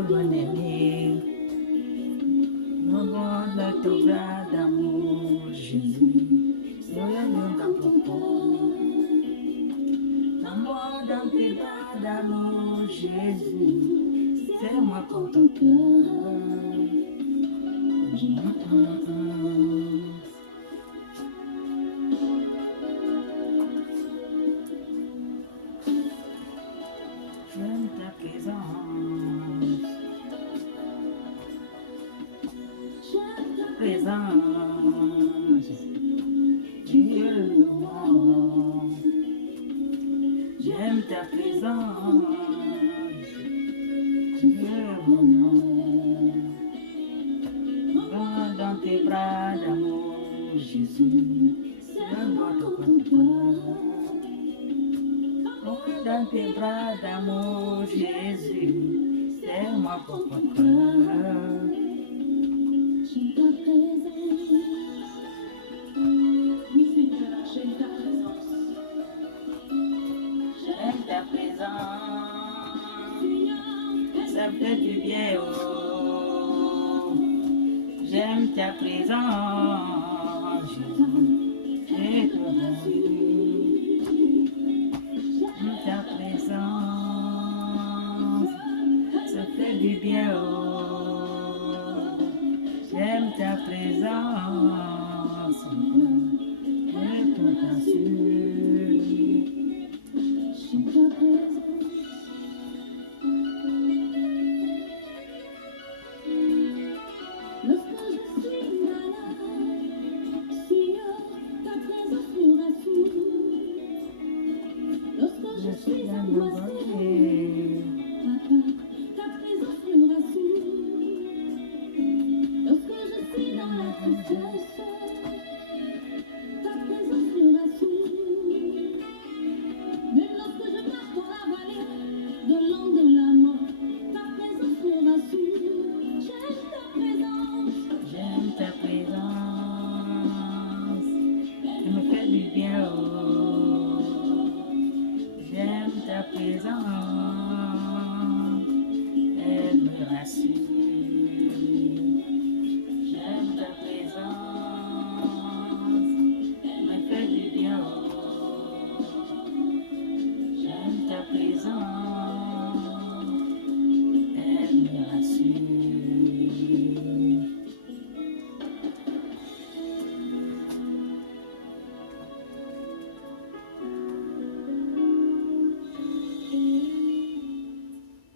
mon bien-aimé. Nous rendons ton bras d'amour, Jésus. Nous rendons dans ton corps. L'amour dans tes bras d'amour, Jésus. C'est moi pour ton cœur. J'aime ta présence. Présence. Dieu, moi. J'aime ta présence. Dieu, mon nom. Va dans tes bras d'amour, Jésus. C'est moi ton cœur. Dans tes bras d'amour, Jésus, c'est moi pour ton cœur. J'aime ta présence. J'aime ta présence. Ça fait du bien, oh. J'aime ta présence, Jésus. Et ton ta présence, ça fait du bien, oh. J'aime ta présence, et ton assuré. J'aime ta présence. Lorsque je suis malade, Seigneur, ta présence me rassure. Lorsque je suis angoissée, Papa, ta présence me rassure. Lorsque je suis dans la tristesse, ta présence me rassure. Même lorsque je marche dans la vallée de l'ombre de la mort, ta présence me rassure. J'aime ta présence. J'aime ta présence. Elle me fait du bien, oh. J'aime ta présence, elle me rassure. J'aime ta présence, elle me fait du bien. J'aime ta présence, elle me rassure.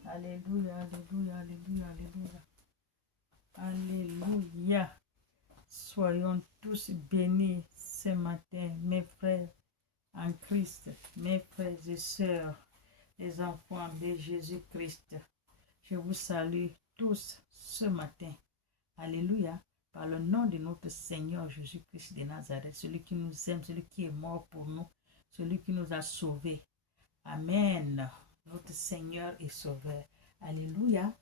Alléluia, alléluia, alléluia, alléluia. Alléluia. Soyons tous bénis ce matin, mes frères en Christ, mes frères et sœurs, les enfants de Jésus-Christ. Je vous salue tous ce matin. Alléluia. Par le nom de notre Seigneur Jésus-Christ de Nazareth, celui qui nous aime, celui qui est mort pour nous, celui qui nous a sauvés. Amen. Notre Seigneur et Sauveur. Alléluia.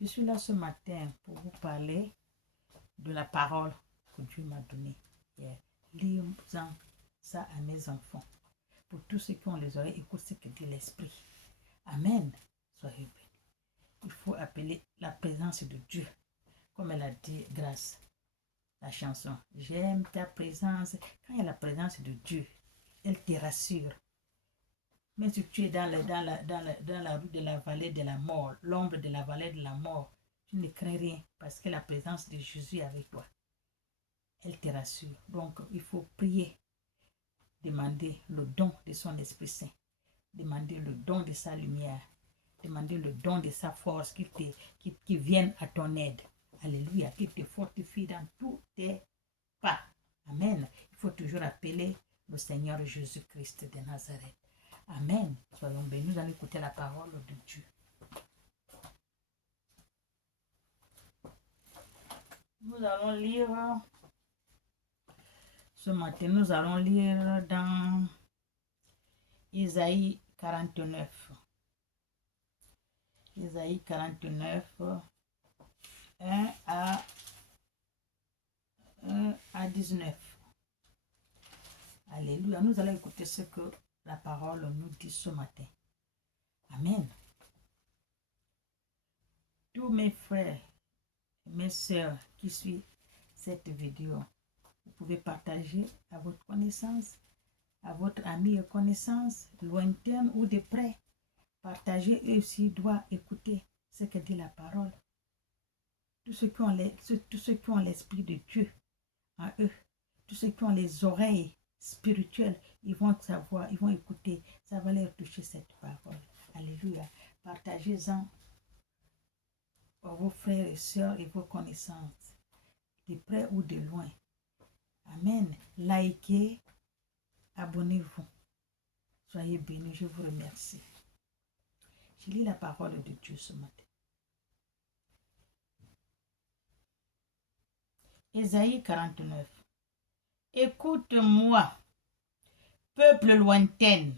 Je suis là ce matin pour vous parler de la parole que Dieu m'a donnée. Lisons ça à mes enfants. Pour tous ceux qui ont les oreilles, écoutez ce que dit l'Esprit. Amen. Soyez bénis. Il faut appeler la présence de Dieu. Comme elle a dit, grâce la chanson. J'aime ta présence. Quand il y a la présence de Dieu, elle te rassure. Même si tu es dans la rue de la vallée de la mort, l'ombre de la vallée de la mort, tu ne crains rien parce que la présence de Jésus est avec toi. Elle te rassure. Donc, il faut prier, demander le don de son Esprit Saint, demander le don de sa lumière, demander le don de sa force qui vienne à ton aide. Alléluia, qui te fortifie dans tous tes pas. Amen. Il faut toujours appeler le Seigneur Jésus-Christ de Nazareth. Amen. Soyons bénis. Nous allons écouter la parole de Dieu. Nous allons lire ce matin, nous allons lire dans Isaïe 49. Isaïe 49, 1 à 19. Alléluia. Nous allons écouter ce que la parole nous dit ce matin. Amen. tous mes frères et mes sœurs qui suivent cette vidéo. Vous pouvez partager à votre connaissance, à votre ami et connaissance, lointaine ou de près. Partagez, eux aussi doivent écouter ce que dit la parole. Tous ceux qui ont l'Esprit de Dieu en eux, tous ceux qui ont les oreilles spirituelles, ils vont savoir, ils vont écouter, ça va leur toucher cette parole. Alléluia. Partagez-en à vos frères et sœurs et vos connaissances, de près ou de loin. Amen. Likez, abonnez-vous. Soyez bénis, je vous remercie. Je lis la parole de Dieu ce matin. Ésaïe 49. Écoute-moi, peuple lointain.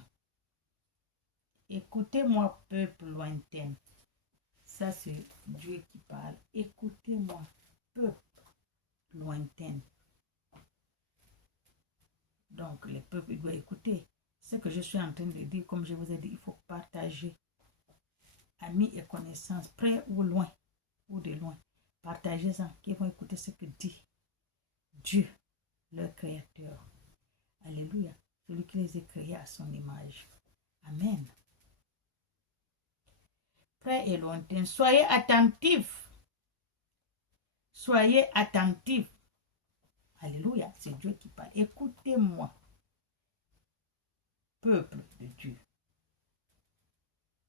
Écoutez-moi, peuple lointain. Ça, c'est Dieu qui parle. Écoutez-moi, peuple lointain. Donc, le peuple doit écouter. Ce que je suis en train de dire, comme je vous ai dit, il faut partager. Amis et connaissances, près ou loin, ou de loin. Partagez-en, qui vont écouter ce que dit Dieu, leur Créateur. Alléluia. Celui qui les a créés à son image. Amen. Près et lointain, soyez attentifs. Soyez attentifs. Alléluia, c'est Dieu qui parle. Écoutez-moi, peuple de Dieu.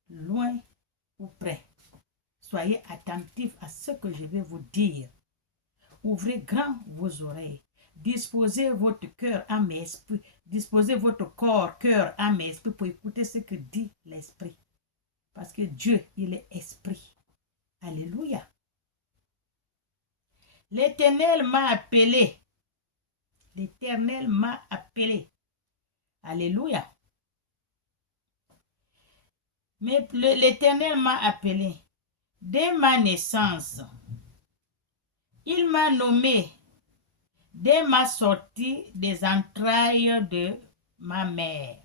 Loin ou près. Soyez attentifs à ce que je vais vous dire. Ouvrez grand vos oreilles. Disposez votre cœur, âme et esprit. Disposez votre corps, cœur, âme et esprit pour écouter ce que dit l'esprit. Parce que Dieu, il est esprit. Alléluia. L'Éternel m'a appelé. L'Éternel m'a appelé. Alléluia. Mais l'Éternel m'a appelé. Dès ma naissance, il m'a nommé. Dès ma sortie des entrailles de ma mère.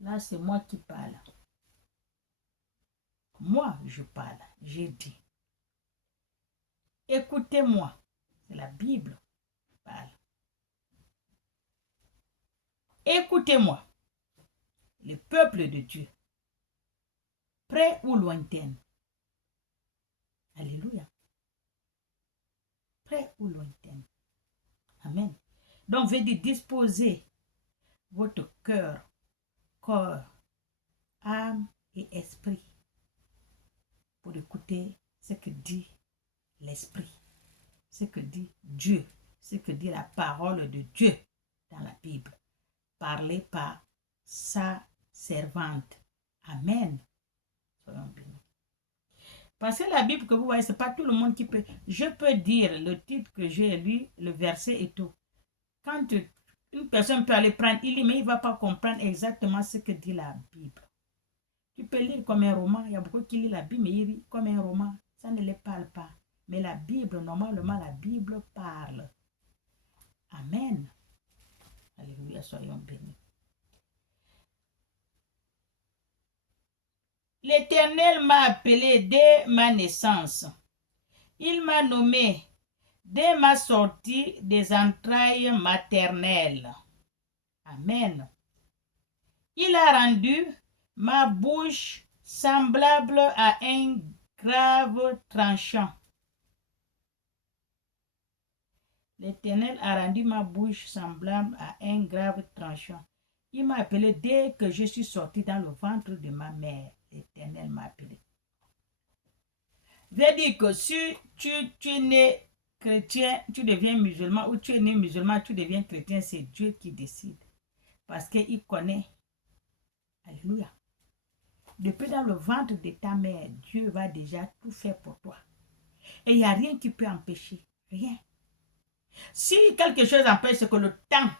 Là, c'est moi qui parle. Moi, je parle. J'ai dit. Écoutez-moi. C'est la Bible qui parle. Écoutez-moi. Le peuple de Dieu. Près ou lointain. Alléluia. Près ou lointain. Amen. Donc, je dis disposer votre cœur, corps, âme et esprit pour écouter ce que dit l'esprit, ce que dit Dieu, ce que dit la parole de Dieu dans la Bible, parlée par sa servante. Amen. Soyons bénis. Parce que la Bible que vous voyez, ce n'est pas tout le monde qui peut. Je peux dire le titre que j'ai lu, le verset et tout. Quand une personne peut aller prendre, il lit, mais il ne va pas comprendre exactement ce que dit la Bible. Tu peux lire comme un roman. Il y a beaucoup qui lisent la Bible, mais ils lisent comme un roman. Ça ne les parle pas. Mais la Bible, normalement, la Bible parle. Amen. Alléluia, soyons bénis. L'Éternel m'a appelé dès ma naissance. Il m'a nommé dès ma sortie des entrailles maternelles. Amen. Il a rendu ma bouche semblable à un grave tranchant. L'Éternel a rendu ma bouche semblable à un grave tranchant. Il m'a appelé dès que je suis sorti dans le ventre de ma mère. L'Éternel m'a appelé. Je veux dire que si tu es né chrétien, tu deviens musulman, ou tu es né musulman, tu deviens chrétien, c'est Dieu qui décide. Parce qu'il connaît. Alléluia. Depuis dans le ventre de ta mère, Dieu va déjà tout faire pour toi. Et il n'y a rien qui peut empêcher. Rien. Si quelque chose empêche, c'est que le temps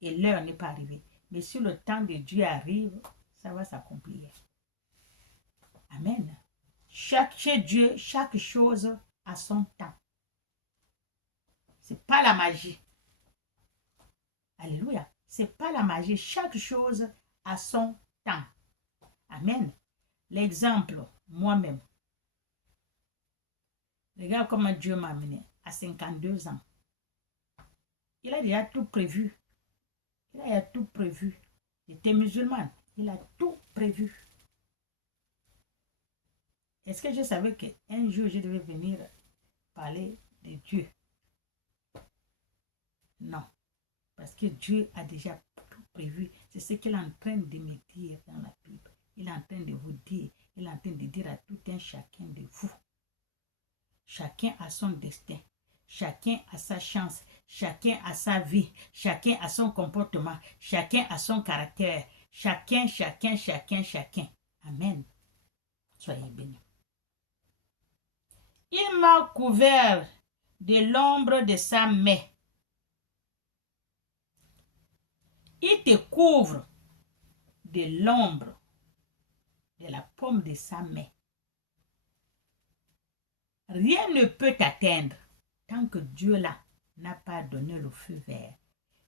et l'heure n'est pas arrivé. Mais si le temps de Dieu arrive, ça va s'accomplir. Amen. Chez Dieu, chaque chose a son temps. Ce n'est pas la magie. Alléluia. Ce n'est pas la magie. Chaque chose a son temps. Amen. L'exemple, moi-même. Regarde comment Dieu m'a amené à 52 ans. Il a déjà tout prévu. Il a déjà tout prévu. J'étais musulmane. Il a tout prévu. Est-ce que je savais qu'un jour je devais venir parler de Dieu? Non. Parce que Dieu a déjà tout prévu. C'est ce qu'il est en train de me dire dans la Bible. Il est en train de vous dire. Il est en train de dire à tout un chacun de vous. Chacun a son destin. Chacun a sa chance. Chacun a sa vie. Chacun a son comportement. Chacun a son caractère. Chacun. Amen. Soyez bénis. Il m'a couvert de l'ombre de sa main. Il te couvre de l'ombre de la paume de sa main. Rien ne peut t'atteindre tant que Dieu là n'a pas donné le feu vert.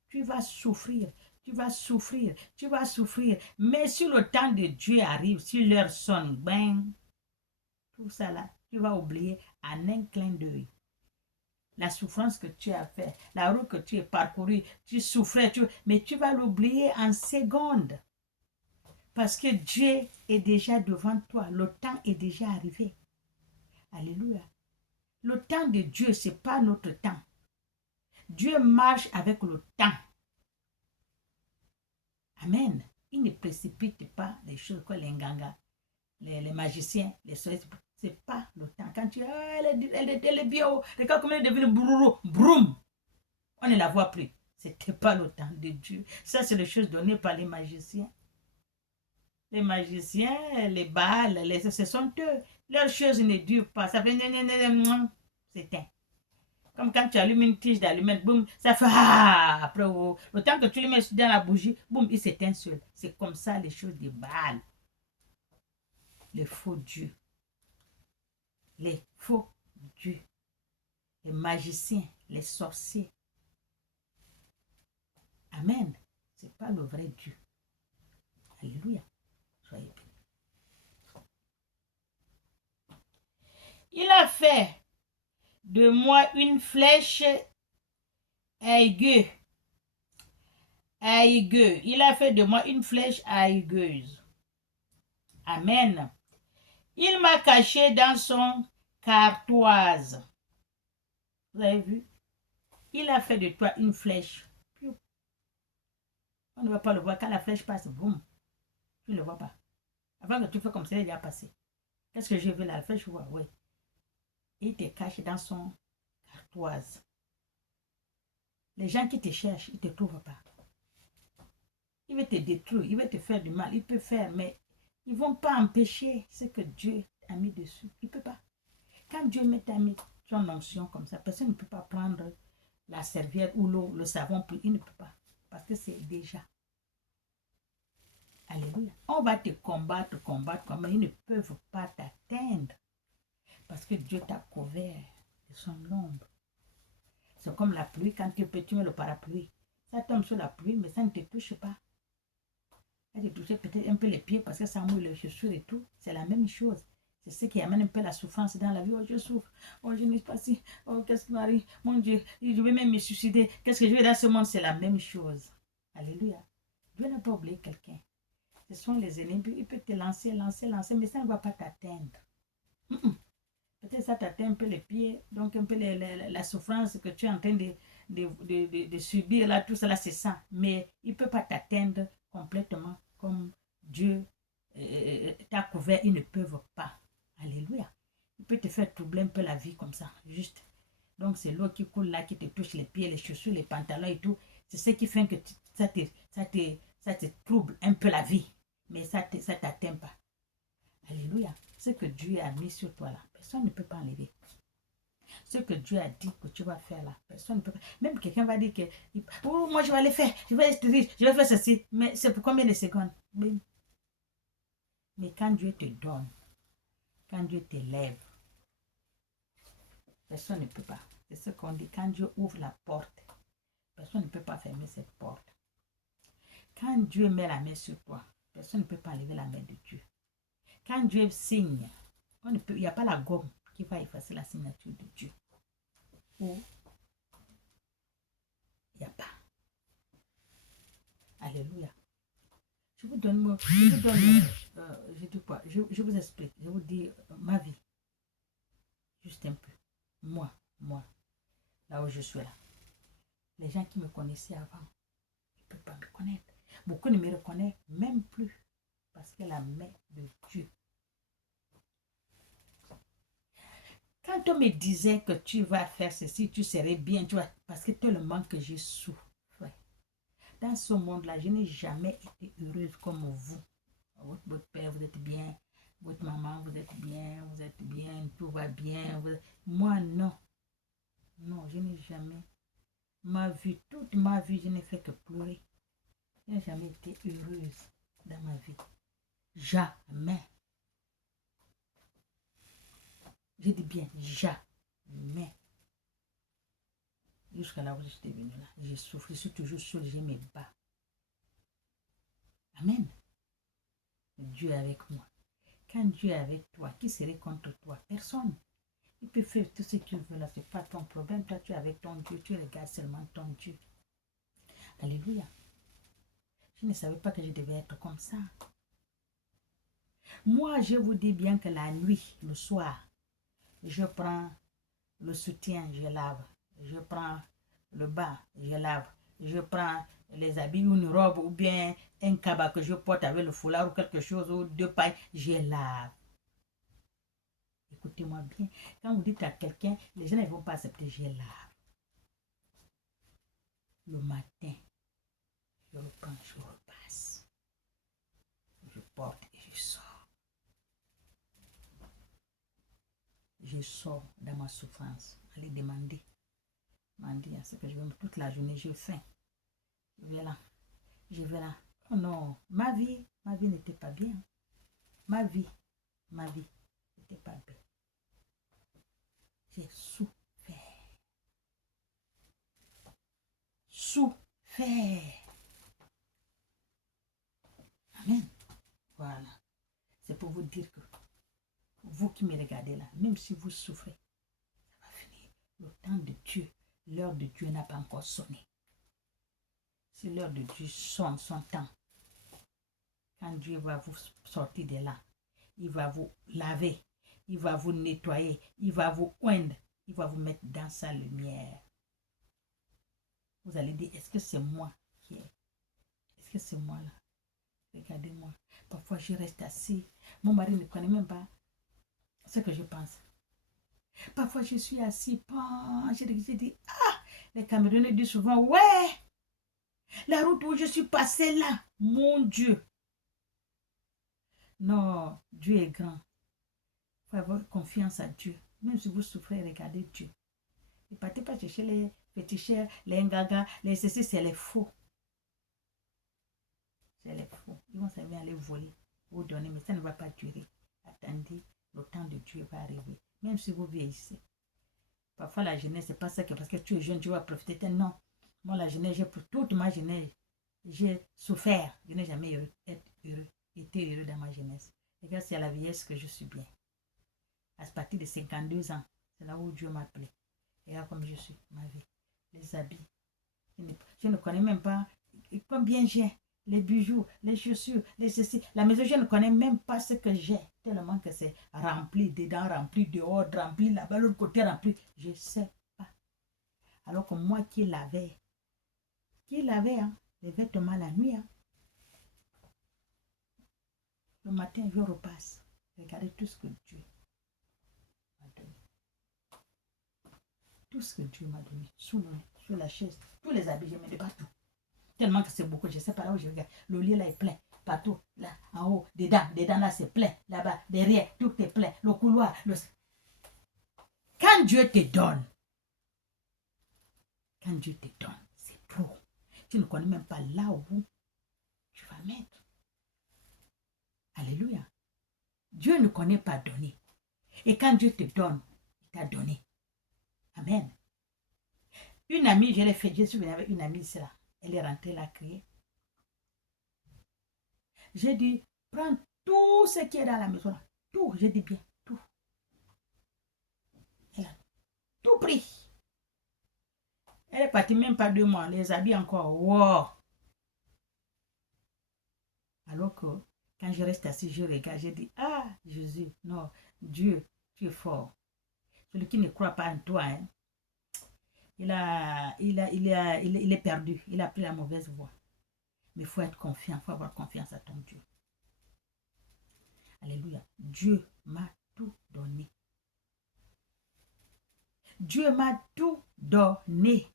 Tu vas souffrir, tu vas souffrir, tu vas souffrir. Mais si le temps de Dieu arrive, si l'heure sonne, ben, tout ça là, tu vas oublier en un clin d'œil. La souffrance que tu as fait, la route que tu as parcourue, tu souffrais, mais tu vas l'oublier en secondes. Parce que Dieu est déjà devant toi. Le temps est déjà arrivé. Alléluia. Le temps de Dieu, ce n'est pas notre temps. Dieu marche avec le temps. Amen. Il ne précipite pas les choses comme les nganga, les magiciens, les sorciers. Ce n'est pas le temps. Quand tu dis, elle est bien haut, regarde comment elle est devenue brourou, broum. On ne la voit plus. Ce n'était pas le temps de Dieu. Ça, c'est les choses données par les magiciens. Les magiciens, les Baals, ce sont eux. Leurs choses ne durent pas. Ça fait c'est éteint. Comme quand tu allumes une tige d'allumette, boum, ça fait ah. Après, oh, le temps que tu le mets dans la bougie, boum, il s'éteint seul. C'est comme ça les choses de Baal. Les faux dieux. Les faux dieux. Les magiciens, les sorciers. Amen. Ce n'est pas le vrai Dieu. Alléluia. Soyez bénis. Il a fait de moi une flèche aiguë. Aiguë. Il a fait de moi une flèche aigueuse. Amen. Il m'a caché dans son cartoise. Vous avez vu? Il a fait de toi une flèche. On ne va pas le voir. Quand la flèche passe, boum, tu ne le vois pas. Avant que tu fais comme ça, il est passé. Qu'est-ce que j'ai vu là? La flèche, vois, oui. Il te cache dans son cartoise. Les gens qui te cherchent, ils ne te trouvent pas. Il veut te détruire, il veut te faire du mal. Il peut faire, mais ils ne vont pas empêcher ce que Dieu a mis dessus. Il ne peut pas. Quand Dieu met son onction comme ça, personne ne peut pas prendre la serviette ou l'eau, le savon, il ne peut pas. Parce que c'est déjà. Alléluia. On va te combattre, mais ils ne peuvent pas t'atteindre. Parce que Dieu t'a couvert de son ombre. C'est comme la pluie, quand tu mets le parapluie. Ça tombe sur la pluie, mais ça ne te touche pas. Ça te touche peut-être un peu les pieds parce que ça mouille les chaussures et tout. C'est la même chose. C'est ce qui amène un peu la souffrance dans la vie. Oh, je souffre. Oh, je n'ai pas si. Oh, qu'est-ce qui m'arrive? Mon Dieu, je vais même me suicider. Qu'est-ce que je vais dans ce monde? C'est la même chose. Alléluia. Dieu n'a pas oublié quelqu'un. Ce sont les ennemis. Il peut te lancer, mais ça ne va pas t'atteindre. Peut-être ça t'atteint un peu les pieds, donc un peu la souffrance que tu es en train de subir, là, tout cela, c'est ça. Mais il ne peut pas t'atteindre complètement comme Dieu t'a couvert. Ils ne peuvent pas. Alléluia. Il peut te faire troubler un peu la vie comme ça, juste. Donc c'est l'eau qui coule là, qui te touche les pieds, les chaussures, les pantalons et tout. C'est ce qui fait que ça te trouble un peu la vie. Mais ça ne t'atteint pas. Alléluia. Ce que Dieu a mis sur toi là, personne ne peut pas enlever. Ce que Dieu a dit que tu vas faire là, personne ne peut pas. Même quelqu'un va dire que oh, moi je vais aller faire, je vais être riche, je vais faire ceci. Mais c'est pour combien de secondes? Oui. Mais quand Dieu te donne, quand Dieu t'élève, personne ne peut pas. C'est ce qu'on dit. Quand Dieu ouvre la porte, personne ne peut pas fermer cette porte. Quand Dieu met la main sur toi, personne ne peut pas enlever la main de Dieu. Quand Dieu signe, il n'y a pas la gomme qui va effacer la signature de Dieu. Oh, il n'y a pas. Alléluia. Je vous donne, je dis quoi, je vous explique, je vous dis ma vie, juste un peu. Moi, là où je suis là. Les gens qui me connaissaient avant, ils ne peuvent pas me connaître. Beaucoup ne me reconnaissent même plus parce que la main de Dieu. Quand on me disait que tu vas faire ceci, tu serais bien, tu vois, parce que tellement que j'ai souffert. Dans ce monde-là, je n'ai jamais été heureuse comme vous. Votre père, vous êtes bien. Votre maman, vous êtes bien, tout va bien. Moi, non. Non, je n'ai jamais. Toute ma vie, je n'ai fait que pleurer. Je n'ai jamais été heureuse dans ma vie. Jamais. Je dis bien, jamais. Jusqu'à là où j'étais venue là, j'ai souffert, je suis toujours seule, je me bats. Amen. Dieu est avec moi. Quand Dieu est avec toi, qui serait contre toi? Personne. Il peut faire tout ce qu'il veut là, ce n'est pas ton problème. Toi, tu es avec ton Dieu, tu regardes seulement ton Dieu. Alléluia. Je ne savais pas que je devais être comme ça. Moi, je vous dis bien que la nuit, le soir, je prends le soutien, je lave. Je prends le bas, je lave. Je prends les habits ou une robe ou bien un cabas que je porte avec le foulard ou quelque chose ou deux pailles, je lave. Écoutez-moi bien. Quand vous dites à quelqu'un, les gens ne vont pas accepter, je lave. Le matin, je reprends, je repasse. Je porte et je sors. Je sors dans ma souffrance. Allez demander. Demander à ce que je veux. Toute la journée, j'ai faim. Je vais là. Je vais là. Oh non, ma vie n'était pas bien. Ma vie n'était pas bien. J'ai souffert. Amen. Voilà. C'est pour vous dire que vous qui me regardez là, même si vous souffrez, ça va finir. Le temps de Dieu, l'heure de Dieu n'a pas encore sonné. Si l'heure de Dieu sonne son temps, quand Dieu va vous sortir de là, il va vous laver, il va vous nettoyer, il va vous oindre, il va vous mettre dans sa lumière. Vous allez dire, est-ce que c'est moi qui est? Est-ce que c'est moi là? Regardez-moi. Parfois, je reste assis. Mon mari ne connaît même pas ce que je pense. Parfois, je suis assis. Je dis, les Camerounais disent souvent, ouais, la route où je suis passée là, mon Dieu. Non, Dieu est grand. Il faut avoir confiance à Dieu. Même si vous souffrez, regardez Dieu. Ne partez pas chercher les féticheurs, les ngagas, les ceci, c'est les faux. C'est les faux. Ils vont s'aimer à les voler, vous donner, mais ça ne va pas durer. Attendez, le temps de Dieu va arriver. Même si vous vieillissez. Parfois, la jeunesse, c'est pas ça que parce que tu es jeune, tu vas profiter. Non. Moi, la jeunesse, pour toute ma jeunesse, j'ai souffert. Je n'ai jamais été heureux dans ma jeunesse. Regarde, c'est à la vieillesse que je suis bien. À partir de 52 ans, c'est là où Dieu m'a appelé. Regarde comme je suis, ma vie. Les habits. Je ne connais même pas combien j'ai. Les bijoux, les chaussures, les ceci. La maison, je ne connais même pas ce que j'ai. Tellement que c'est rempli dedans, rempli dehors, rempli là-bas, l'autre côté rempli. Je ne sais pas. Alors que moi qui l'avais, hein, les vêtements la nuit. Hein. Le matin, je repasse. Regardez tout ce que Dieu m'a donné. Tout ce que Dieu m'a donné. Sous la chaise. Tous les habits, je mets de partout. Tellement que c'est beaucoup. Je ne sais pas là où je regarde. Le lit là est plein. Partout. Là, en haut, dedans là c'est plein. Là-bas, derrière, tout est plein. Le couloir. Quand Dieu te donne, c'est trop. Tu ne connais même pas là où tu vas mettre. Alléluia. Dieu ne connaît pas donner. Et quand Dieu te donne, il t'a donné. Amen. Une amie, je suis venue avec une amie là. Elle est rentrée là, criée. J'ai dit, prends tout ce qui est dans la maison, là, tout, je dis bien, tout. Elle a tout pris. Elle est partie même pas 2 mois, les habits encore, wow. Alors que quand je reste assis, je regarde, je dis, ah, Jésus, non, Dieu, tu es fort. Celui qui ne croit pas en toi, hein, il est perdu, il a pris la mauvaise voie. Mais il faut être confiant, il faut avoir confiance à ton Dieu. Alléluia. Dieu m'a tout donné. Dieu m'a tout donné.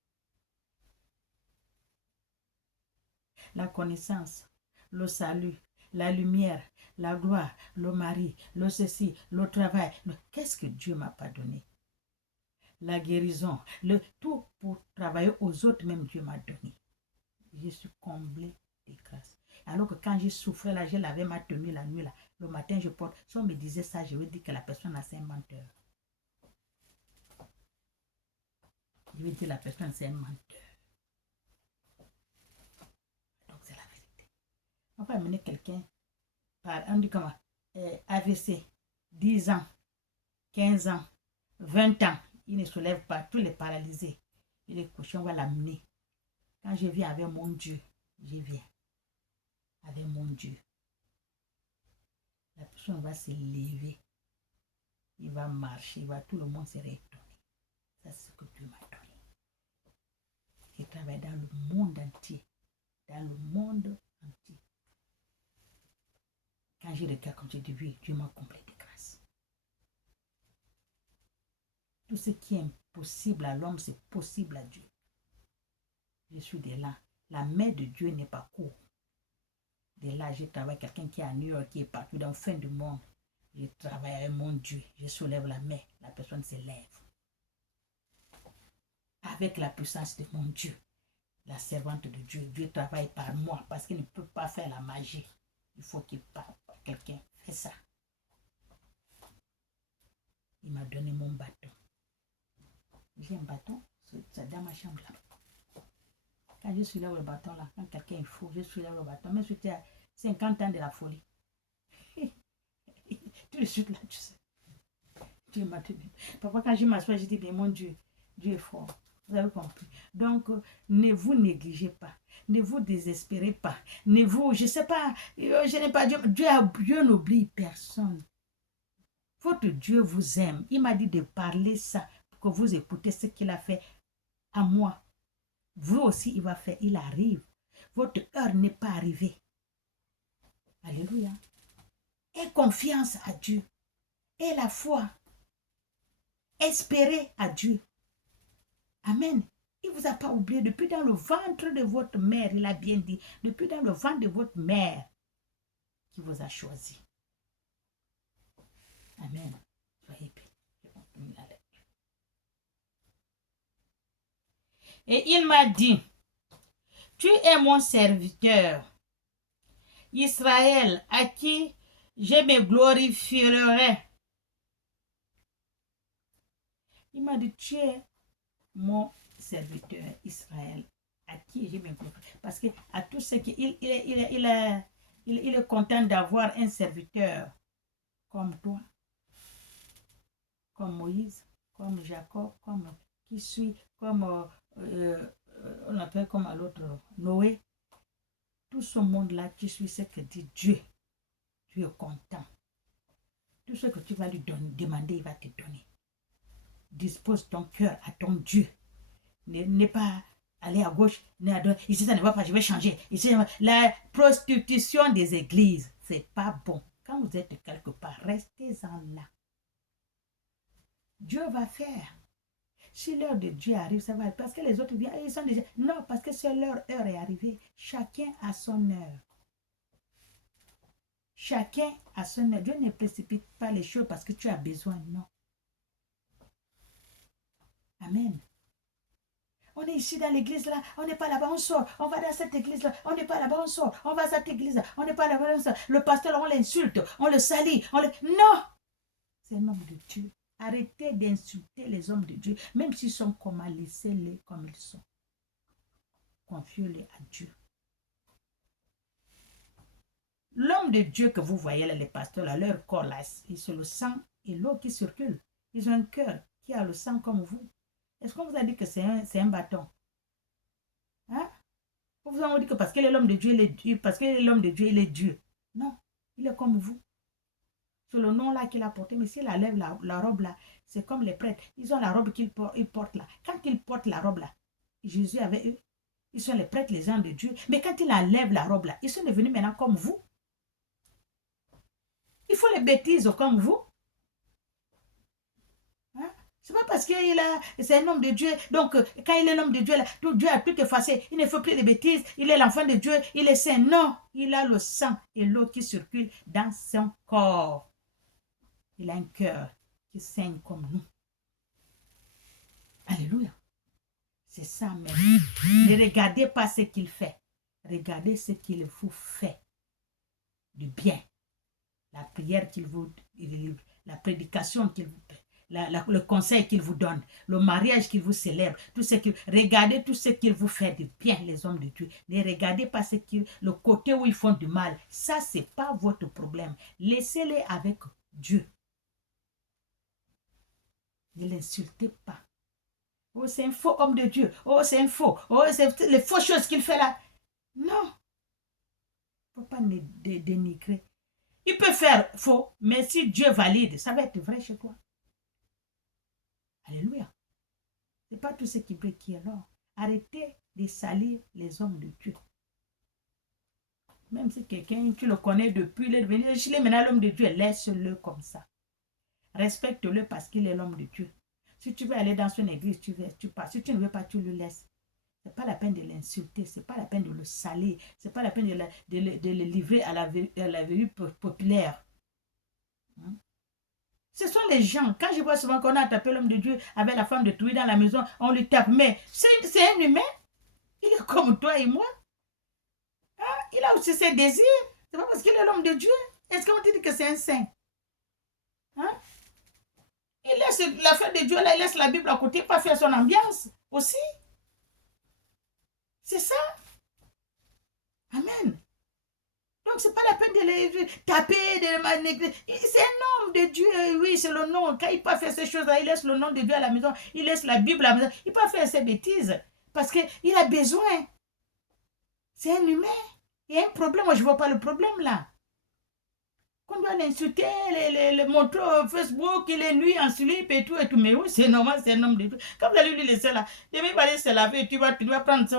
La connaissance, le salut, la lumière, la gloire, le mari, le ceci, le travail. Qu'est-ce que Dieu m'a pas donné? La guérison, le tout pour travailler aux autres, même Dieu m'a donné. Je suis comblé de grâce. Alors que quand je souffrais là, je lavais ma tenue la nuit là. Le matin, je porte. Si on me disait ça, je veux dire que la personne a un menteur. Je veux dire la personne c'est un menteur. Donc c'est la vérité. On va amener quelqu'un par, on dit comment, AVC, 10 ans, 15 ans, 20 ans. Il ne se lève pas, tous les paralysés. Il est couché, on va l'amener. Quand je viens avec mon Dieu, je viens avec mon Dieu. La personne va se lever. Il va marcher, tout le monde se réétonner. Ça, c'est ce que Dieu m'a donné. Je travaille dans le monde entier. Dans le monde entier. Quand je regarde comme je dis, oui, Dieu m'a comblé de grâce. Tout ce qui est impossible à l'homme, c'est possible à Dieu. Je suis de là. La main de Dieu n'est pas courte. De là, je travaille avec quelqu'un qui est à New York, qui est partout dans le fin du monde. Je travaille avec mon Dieu. Je soulève la main. La personne se lève. Avec la puissance de mon Dieu. La servante de Dieu. Dieu travaille par moi parce qu'il ne peut pas faire la magie. Il faut qu'il parle par quelqu'un. Fais ça. Il m'a donné mon bâton. J'ai un bâton. C'est dans ma chambre là. Quand je suis là le bâton là, quand quelqu'un est fou, je suis là le bâton. Même si tu as 50 ans de la folie. Tout de suite là, tu sais. Dieu m'a tenu. Papa, quand je m'assois, je dis bien, mon Dieu, Dieu est fort. Vous avez compris. Donc, ne vous négligez pas. Ne vous désespérez pas. Ne vous, je ne sais pas, je n'ai pas Dieu. Dieu n'oublie personne. Votre Dieu vous aime. Il m'a dit de parler ça pour que vous écoutez ce qu'il a fait à moi. Vous aussi, il va faire. Il arrive. Votre heure n'est pas arrivée. Alléluia. Aie confiance à Dieu. Aie la foi. Espérez à Dieu. Amen. Il ne vous a pas oublié. Depuis dans le ventre de votre mère, il a bien dit. Depuis dans le ventre de votre mère, qui vous a choisi. Amen. Soyez bénis. Je continue la lecture. Et il m'a dit, tu es mon serviteur, Israël, à qui je me glorifierai. Il m'a dit, tu es mon serviteur, Israël, à qui je me glorifierai. Parce que à tous ceux qui... Il est content d'avoir un serviteur comme toi, comme Moïse, comme Jacob, comme qui suit, comme on appelle comme à l'autre Noé. Tout ce monde-là qui suit ce que dit Dieu, tu es content. Tout ce que tu vas lui donner, demander, il va te donner. Dispose ton cœur à ton Dieu. N'est pas aller à gauche, ni à droite. Ici, ça ne va pas, je vais changer. Ici, la prostitution des églises, c'est pas bon. Quand vous êtes quelque part, restez-en là. Dieu va faire. Si l'heure de Dieu arrive, ça va. Parce que les autres viennent, ils sont déjà... Non, parce que c'est leur heure est arrivée. Chacun a son heure. Chacun a son heure. Dieu ne précipite pas les choses parce que tu as besoin, non. Amen. On est ici dans l'église là, on n'est pas là-bas, on sort. On va dans cette église là, on n'est pas là-bas, on sort. On va dans cette église là, on n'est pas là-bas, on sort. Le pasteur là, on l'insulte, on le salit. Non! C'est un homme de Dieu. Arrêtez d'insulter les hommes de Dieu. Même s'ils sont comment, laissez-les comme ils sont. Confiez-les à Dieu. L'homme de Dieu que vous voyez là, les pasteurs, là, leur corps, là, c'est le sang et l'eau qui circulent. Ils ont un cœur qui a le sang comme vous. Est-ce qu'on vous a dit que c'est un bâton? Hein? On vous a dit que parce qu'il est l'homme de Dieu, il est Dieu. Parce qu'il est l'homme de Dieu, il est Dieu. Non, il est comme vous. C'est le nom là qu'il a porté. Mais s'il enlève la robe là, c'est comme les prêtres. Ils ont la robe qu'ils portent là. Quand ils portent la robe là, Jésus avait eux. Ils sont les prêtres, les gens de Dieu. Mais quand il enlève la robe là, ils sont devenus maintenant comme vous. Il faut les bêtises comme vous. Hein? C'est pas parce qu'il c'est un homme de Dieu. Donc, quand il est l'homme de Dieu, là, tout Dieu a tout effacé. Il ne fait plus de bêtises. Il est l'enfant de Dieu. Il est saint. Non, il a le sang et l'eau qui circule dans son corps. Il a un cœur qui saigne comme nous. Alléluia. C'est ça même. Ne regardez pas ce qu'il fait. Regardez ce qu'il vous fait du bien. La prière qu'il vous livre, la prédication qu'il vous fait, le conseil qu'il vous donne, le mariage qu'il vous célèbre, regardez tout ce qu'il vous fait de bien, les hommes de Dieu. Ne regardez pas le côté où ils font du mal. Ça, ce n'est pas votre problème. Laissez-les avec Dieu. Ne l'insultez pas. Oh, c'est un faux homme de Dieu. Oh, c'est un faux. Oh, c'est les fausses choses qu'il fait là. Non. Il ne faut pas dénigrer. Il peut faire faux, mais si Dieu valide, ça va être vrai chez toi. Alléluia. Ce n'est pas tout ce qui brille qui est l'or. Arrêtez de salir les hommes de Dieu. Même si quelqu'un, tu le connais depuis, il est devenu, il est maintenant l'homme de Dieu, laisse-le comme ça. Respecte-le parce qu'il est l'homme de Dieu. Si tu veux aller dans une église, tu pars. Si tu ne veux pas, tu le laisses. Ce n'est pas la peine de l'insulter, ce n'est pas la peine de le salir, ce n'est pas la peine de le livrer à la vue populaire. Ce sont les gens, quand je vois souvent qu'on a tapé l'homme de Dieu avec la femme de Touy dans la maison, on lui tape, mais c'est un humain, il est comme toi et moi. Hein? Il a aussi ses désirs, c'est pas parce qu'il est l'homme de Dieu. Est-ce qu'on te dit que c'est un saint? Hein? Il laisse la fête de Dieu là, il laisse la Bible à côté, pas faire son ambiance aussi. C'est ça. Amen. Donc, ce n'est pas la peine de les taper, de les manégler. C'est un homme de Dieu, oui, c'est le nom. Quand il peut faire ces choses-là, il laisse le nom de Dieu à la maison, il laisse la Bible à la maison. Il peut faire ces bêtises parce qu'il a besoin. C'est un humain. Il y a un problème, moi je ne vois pas le problème là. Qu'on doit l'insulter, le montrer au Facebook, il est nuit en slip et tout. Mais oui, c'est normal, c'est un homme de Dieu. Quand vous allez lui laisser là, il va aller se laver, tu vas prendre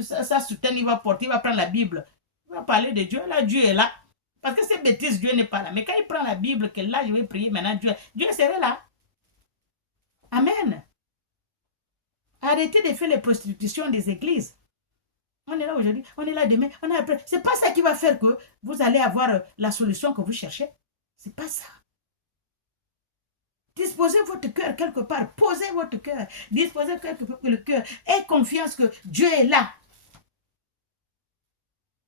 sa soutane, il va porter, il va prendre la Bible. Il va parler de Dieu, là, Dieu est là. Parce que ces bêtises, Dieu n'est pas là. Mais quand il prend la Bible, que là, je vais prier, maintenant, Dieu serait là. Amen. Arrêtez de faire les prostitutions des églises. On est là aujourd'hui, on est là demain, on est après. C'est pas ça qui va faire que vous allez avoir la solution que vous cherchez. C'est pas ça. Disposez votre cœur quelque part. Posez votre cœur. Disposez quelque part le cœur. Aie confiance que Dieu est là.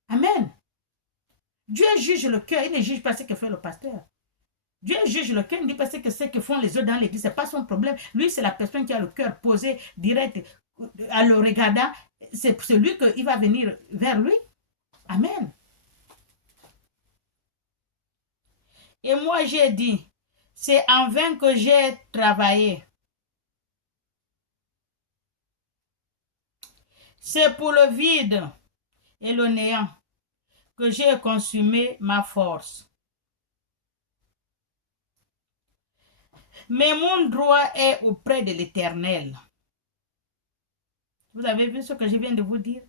Amen. Dieu juge le cœur. Il ne juge pas ce que fait le pasteur. Dieu juge le cœur. Il ne dit pas ce que font les autres dans l'église. Ce n'est pas son problème. Lui, c'est la personne qui a le cœur posé direct à le regardant. C'est celui qui va venir vers lui. Amen. Et moi, j'ai dit, c'est en vain que j'ai travaillé. C'est pour le vide et le néant que j'ai consumé ma force. Mais mon droit est auprès de l'Éternel. Vous avez vu ce que je viens de vous dire?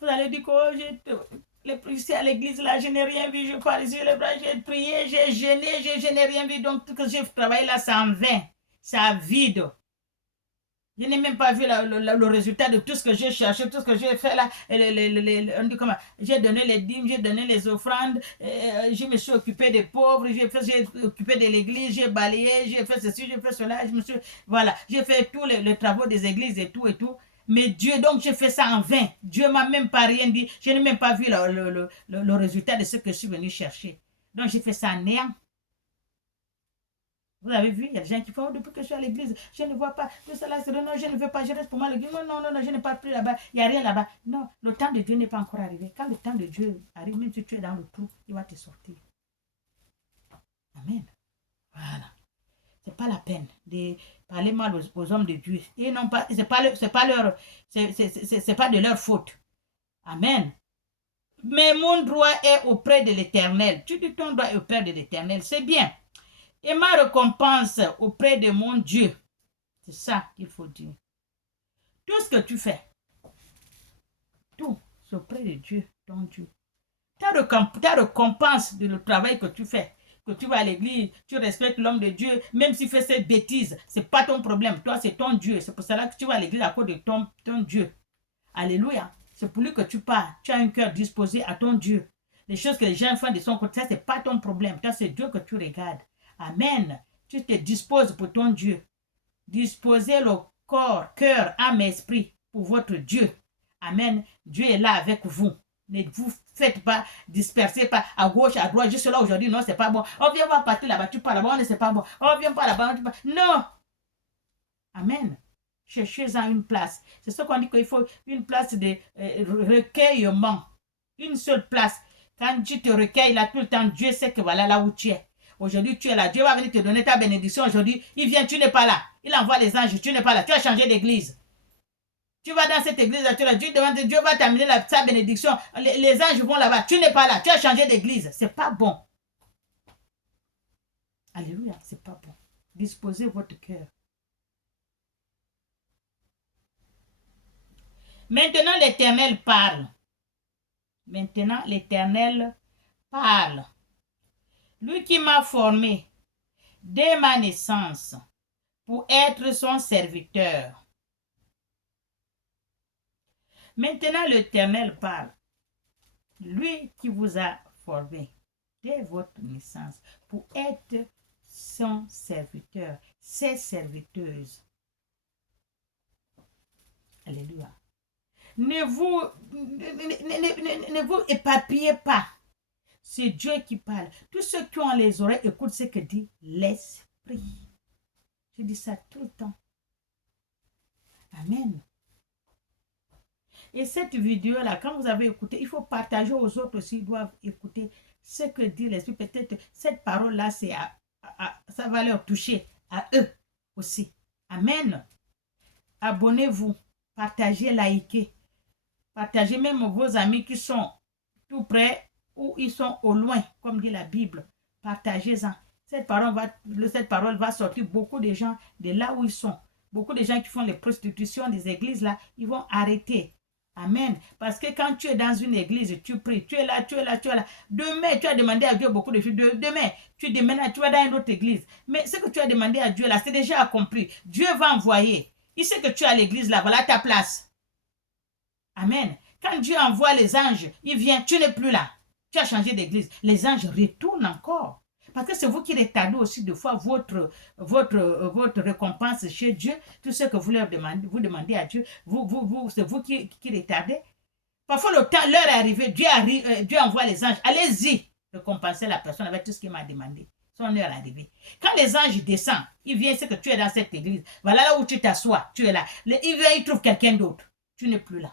Vous allez dire que ici à l'église, là, je n'ai rien vu, je parle ici, les bras, j'ai prié, j'ai gêné, je n'ai rien vu, donc tout ce que j'ai travaillé là, c'est en vain, c'est à vide. Je n'ai même pas vu le résultat de tout ce que j'ai cherché, tout ce que j'ai fait là. On dit comment? J'ai donné les dîmes, j'ai donné les offrandes, je me suis occupé des pauvres, j'ai occupé de l'église, j'ai balayé, j'ai fait ceci, j'ai fait cela, voilà, j'ai fait tous les travaux des églises et tout et tout. Mais Dieu, donc j'ai fait ça en vain. Dieu ne m'a même pas rien dit. Je n'ai même pas vu le résultat de ce que je suis venu chercher. Donc j'ai fait ça en néant. Vous avez vu, il y a des gens qui font, oh, depuis que je suis à l'église, je ne vois pas, tout cela, non, je ne veux pas, je reste pour moi l'église, non, je ne pars plus là-bas, il n'y a rien là-bas. Non, le temps de Dieu n'est pas encore arrivé. Quand le temps de Dieu arrive, même si tu es dans le trou, il va te sortir. Amen. Voilà. C'est pas la peine de parler mal aux hommes de Dieu. Et non pas, c'est pas de leur faute. Amen. Mais mon droit est auprès de l'Éternel. Tu dis ton droit est auprès de l'Éternel, c'est bien. Et ma récompense auprès de mon Dieu. C'est ça qu'il faut dire. Tout ce que tu fais, tout, c'est auprès de Dieu, ton Dieu. Ta récompense de le travail que tu fais, que tu vas à l'église, tu respectes l'homme de Dieu, même s'il fait ses bêtises, c'est pas ton problème. Toi, c'est ton Dieu. C'est pour cela que tu vas à l'église à cause de ton Dieu. Alléluia. C'est pour lui que tu pars. Tu as un cœur disposé à ton Dieu. Les choses que les gens font de son côté, ce n'est pas ton problème. Toi, c'est Dieu que tu regardes. Amen. Tu te disposes pour ton Dieu. Disposez le corps, cœur, âme, esprit pour votre Dieu. Amen. Dieu est là avec vous. Ne vous faites pas disperser pas à gauche, à droite. Juste là aujourd'hui, non, c'est pas bon. On vient voir partir là-bas, tu pars là-bas, on ne sait pas bon. On vient pas là-bas, tu pars. Non. Amen. Cherchez-en une place. C'est ce qu'on dit qu'il faut une place de recueillement. Une seule place. Quand tu te recueilles là tout le temps, Dieu sait que voilà là où tu es. Aujourd'hui, tu es là. Dieu va venir te donner ta bénédiction. Aujourd'hui, il vient, tu n'es pas là. Il envoie les anges, tu n'es pas là. Tu as changé d'église. Tu vas dans cette église là, tu là, Dieu va t'amener sa bénédiction. Les anges vont là-bas. Tu n'es pas là. Tu as changé d'église. C'est pas bon. Alléluia, c'est pas bon. Disposez votre cœur. Maintenant, l'Éternel parle. Maintenant, l'Éternel parle. Lui qui m'a formé dès ma naissance pour être son serviteur. Maintenant, l'Éternel parle. Lui qui vous a formé dès votre naissance pour être son serviteur, ses serviteuses. Alléluia. Ne vous éparpillez pas. C'est Dieu qui parle. Tous ceux qui ont les oreilles écoutent ce que dit l'Esprit. Je dis ça tout le temps. Amen. Et cette vidéo-là, quand vous avez écouté, il faut partager aux autres aussi. Ils doivent écouter ce que dit l'Esprit. Peut-être cette parole-là, ça va leur toucher à eux aussi. Amen. Abonnez-vous. Partagez, likez. Partagez même vos amis qui sont tout près ou ils sont au loin, comme dit la Bible. Partagez-en. Cette parole va sortir beaucoup de gens de là où ils sont. Beaucoup de gens qui font les prostitutions des églises là, ils vont arrêter. Amen. Parce que quand tu es dans une église, tu pries, tu es là. Demain, tu as demandé à Dieu beaucoup de choses. Demain, tu vas dans une autre église. Mais ce que tu as demandé à Dieu là, c'est déjà accompli. Dieu va envoyer. Il sait que tu es à l'église là, voilà ta place. Amen. Quand Dieu envoie les anges, il vient, tu n'es plus là. Tu as changé d'église. Les anges retournent encore. Parce que c'est vous qui retardez aussi de fois votre récompense chez Dieu. Tout ce que vous demandez à Dieu, c'est vous qui retardez. Parfois, l'heure est arrivée, Dieu envoie les anges. Allez-y, récompenser la personne avec tout ce qu'il m'a demandé. Son heure est arrivée. Quand les anges descendent, ils viennent, c'est que tu es dans cette église. Voilà là où tu t'assois, tu es là. Il vient, il trouve quelqu'un d'autre. Tu n'es plus là.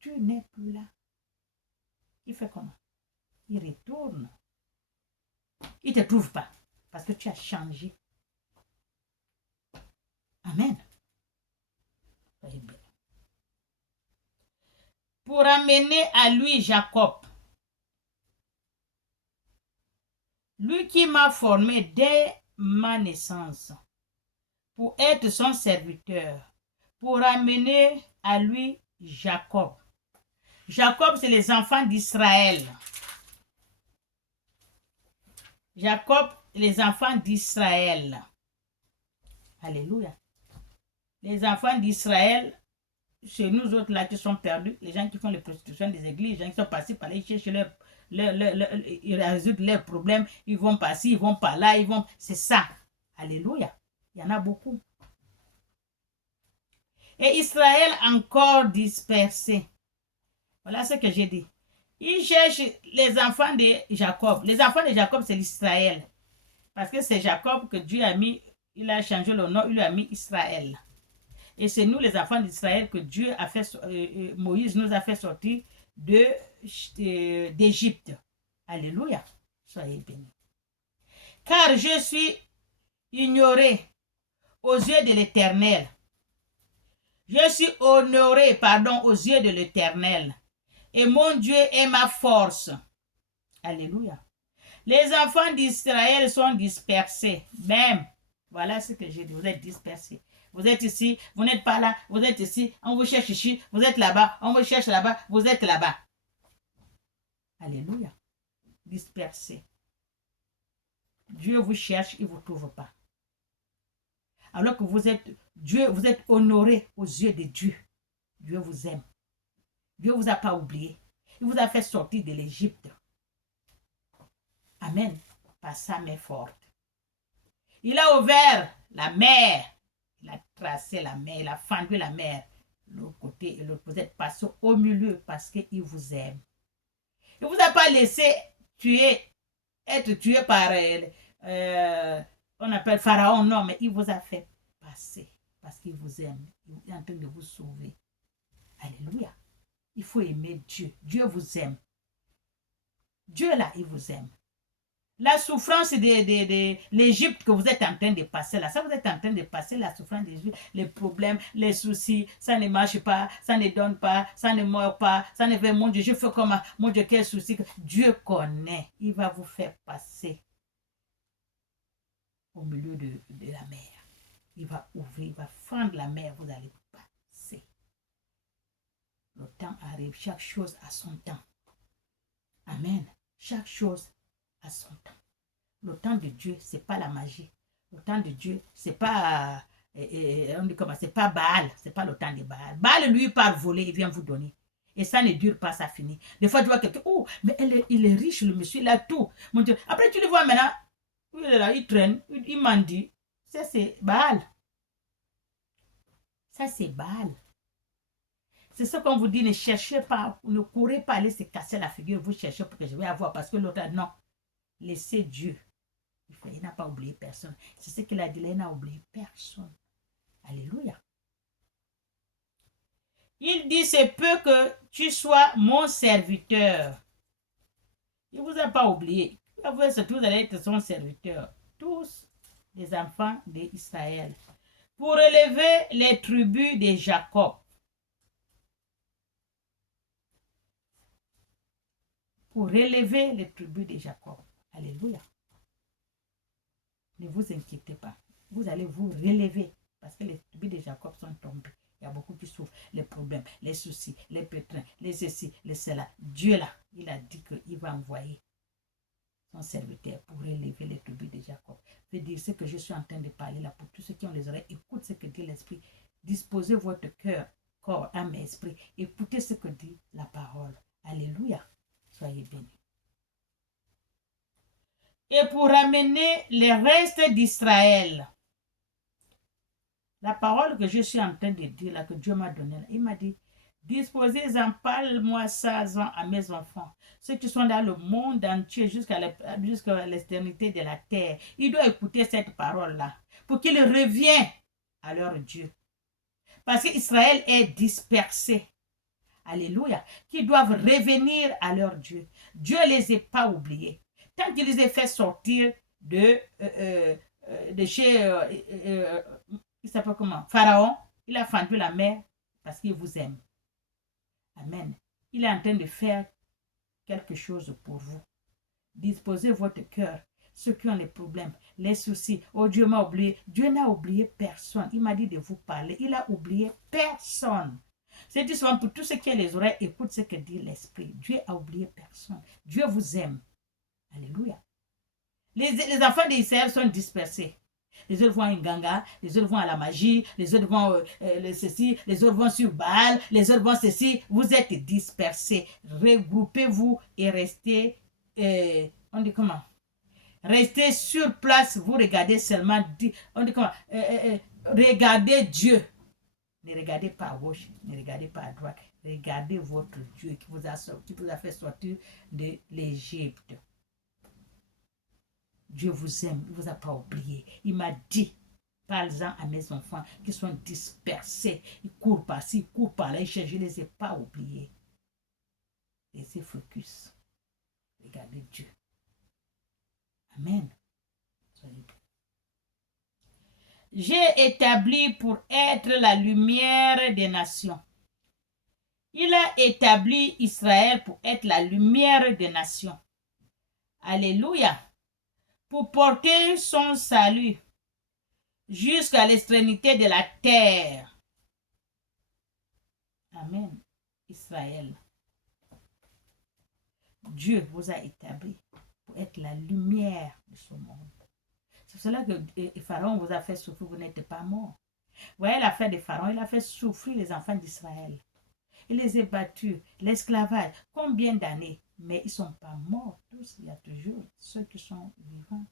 Tu n'es plus là. Il fait comment? Il retourne. Il ne te trouve pas. Parce que tu as changé. Amen. Pour amener à lui Jacob. Lui qui m'a formé dès ma naissance. Pour être son serviteur. Pour amener à lui Jacob. Jacob, c'est les enfants d'Israël. Jacob, les enfants d'Israël. Alléluia. Les enfants d'Israël, chez nous autres là qui sont perdus, les gens qui font les prostitutions des églises, les gens qui sont passés par là, ils cherchent ils résolvent leurs problèmes, ils vont passer, ils vont par là, c'est ça. Alléluia. Il y en a beaucoup. Et Israël encore dispersé. Voilà ce que j'ai dit. Ils cherchent les enfants de Jacob. Les enfants de Jacob, c'est l'Israël. Parce que c'est Jacob que Dieu a mis, il a changé le nom, il lui a mis Israël. Et c'est nous les enfants d'Israël que Dieu a fait, Moïse nous a fait sortir d'Égypte. Alléluia. Soyez bénis. Car je suis ignoré aux yeux de l'Éternel. Je suis honoré, pardon, aux yeux de l'Éternel. Et mon Dieu est ma force. Alléluia. Les enfants d'Israël sont dispersés. Même, voilà ce que j'ai dit, vous êtes dispersés. Vous êtes ici, vous n'êtes pas là, vous êtes ici, on vous cherche ici, vous êtes là-bas, on vous cherche là-bas, vous êtes là-bas. Alléluia. Dispersés. Dieu vous cherche, il ne vous trouve pas. Alors que vous êtes Dieu, vous êtes honoré aux yeux de Dieu. Dieu vous aime. Dieu ne vous a pas oublié. Il vous a fait sortir de l'Égypte. Amen. Par sa main forte. Il a ouvert la mer. Il a tracé la mer. Il a fendu la mer. L'autre côté et l'autre. Vous êtes passé au milieu parce qu'il vous aime. Il ne vous a pas laissé être tué par, on appelle Pharaon. Non, mais il vous a fait passer parce qu'il vous aime. Il est en train de vous sauver. Alléluia. Il faut aimer Dieu. Dieu vous aime. Dieu là, il vous aime. La souffrance de l'Égypte que vous êtes en train de passer là, ça vous êtes en train de passer la souffrance de l'Égypte, les problèmes, les soucis, ça ne marche pas, ça ne donne pas, ça ne meurt pas, ça ne fait, mon Dieu, je fais comment, mon Dieu, quel souci. Dieu connaît, il va vous faire passer au milieu de la mer. Il va ouvrir, il va fendre la mer, vous allez passer. Le temps arrive, chaque chose a son temps. Amen. Chaque chose a son temps. Le temps de Dieu, ce n'est pas la magie. Le temps de Dieu, ce n'est pas, on dit comment, c'est pas Baal, ce n'est pas le temps de Baal. Baal, lui, part voler, il vient vous donner. Et ça ne dure pas, ça finit. Des fois, tu vois quelqu'un, oh, mais il est riche, le monsieur, il a tout. Mon Dieu. Après, tu le vois maintenant, il est là, il traîne, il mendie. Ça, c'est Baal. Ça, c'est Baal. C'est ça qu'on vous dit, ne cherchez pas, ne courez pas aller se casser la figure, vous cherchez pour que je vais avoir, parce que l'autre, non. Laissez Dieu. Il n'a pas oublié personne. C'est ce qu'il a dit, il n'a oublié personne. Alléluia. Il dit, c'est peu que tu sois mon serviteur. Il ne vous a pas oublié. Vous allez être son serviteur. Tous les enfants d'Israël. Pour élever les tribus de Jacob. Pour élever les tribus de Jacob. Alléluia. Ne vous inquiétez pas. Vous allez vous relever. Parce que les tribus de Jacob sont tombées. Il y a beaucoup qui souffrent. Les problèmes, les soucis, les pétrins, les ceci, les cela. Dieu là, il a dit qu'il va envoyer son serviteur pour relever les tribus de Jacob. Je veux dire ce que je suis en train de parler là pour tous ceux qui ont les oreilles. Écoute ce que dit l'Esprit. Disposez votre cœur, corps, âme et esprit. Écoutez ce que dit la parole. Alléluia. Soyez bénis. Et pour ramener les restes d'Israël. La parole que je suis en train de dire, là, que Dieu m'a donnée, il m'a dit, disposez-en, parle-moi ça à mes enfants. Ceux qui sont dans le monde entier jusqu'à l'extrémité de la terre. Ils doivent écouter cette parole-là pour qu'ils reviennent à leur Dieu. Parce qu'Israël est dispersé. Alléluia. Qu'ils doivent revenir à leur Dieu. Dieu ne les a pas oubliés. Tant qu'il les a fait sortir de chez... il s'appelle comment? Pharaon, il a fendu la mer parce qu'il vous aime. Amen. Il est en train de faire quelque chose pour vous. Disposez votre cœur. Ceux qui ont les problèmes, les soucis. Oh, Dieu m'a oublié. Dieu n'a oublié personne. Il m'a dit de vous parler. Il a oublié personne. C'est dit souvent pour tous ceux qui ont les oreilles, écoute ce que dit l'Esprit. Dieu a oublié personne. Dieu vous aime. Alléluia. Les enfants d'Israël sont dispersés. Les autres vont à Nganga, les autres vont à la magie, les autres vont ceci, les autres vont sur Baal, les autres vont ceci. Vous êtes dispersés. Regroupez-vous et restez, on dit comment? Restez sur place, vous regardez seulement, on dit comment? Regardez Dieu. Ne regardez pas à gauche, ne regardez pas à droite. Regardez votre Dieu qui vous a fait sortir de l'Égypte. Dieu vous aime, il ne vous a pas oublié. Il m'a dit, parle-en à mes enfants qui sont dispersés. Ils courent par-ci, ils courent par-là, je ne les ai pas oubliés. Laissez focus. Regardez Dieu. Amen. J'ai établi pour être la lumière des nations. Il a établi Israël pour être la lumière des nations. Alléluia. Pour porter son salut jusqu'à l'extrémité de la terre. Amen. Israël. Dieu vous a établi pour être la lumière de ce monde. C'est cela que Pharaon vous a fait souffrir, vous n'êtes pas mort. Vous voyez l'affaire de Pharaon, il a fait souffrir les enfants d'Israël. Il les a battus, l'esclavage, combien d'années? Mais ils ne sont pas morts tous, il y a toujours ceux qui sont vivants.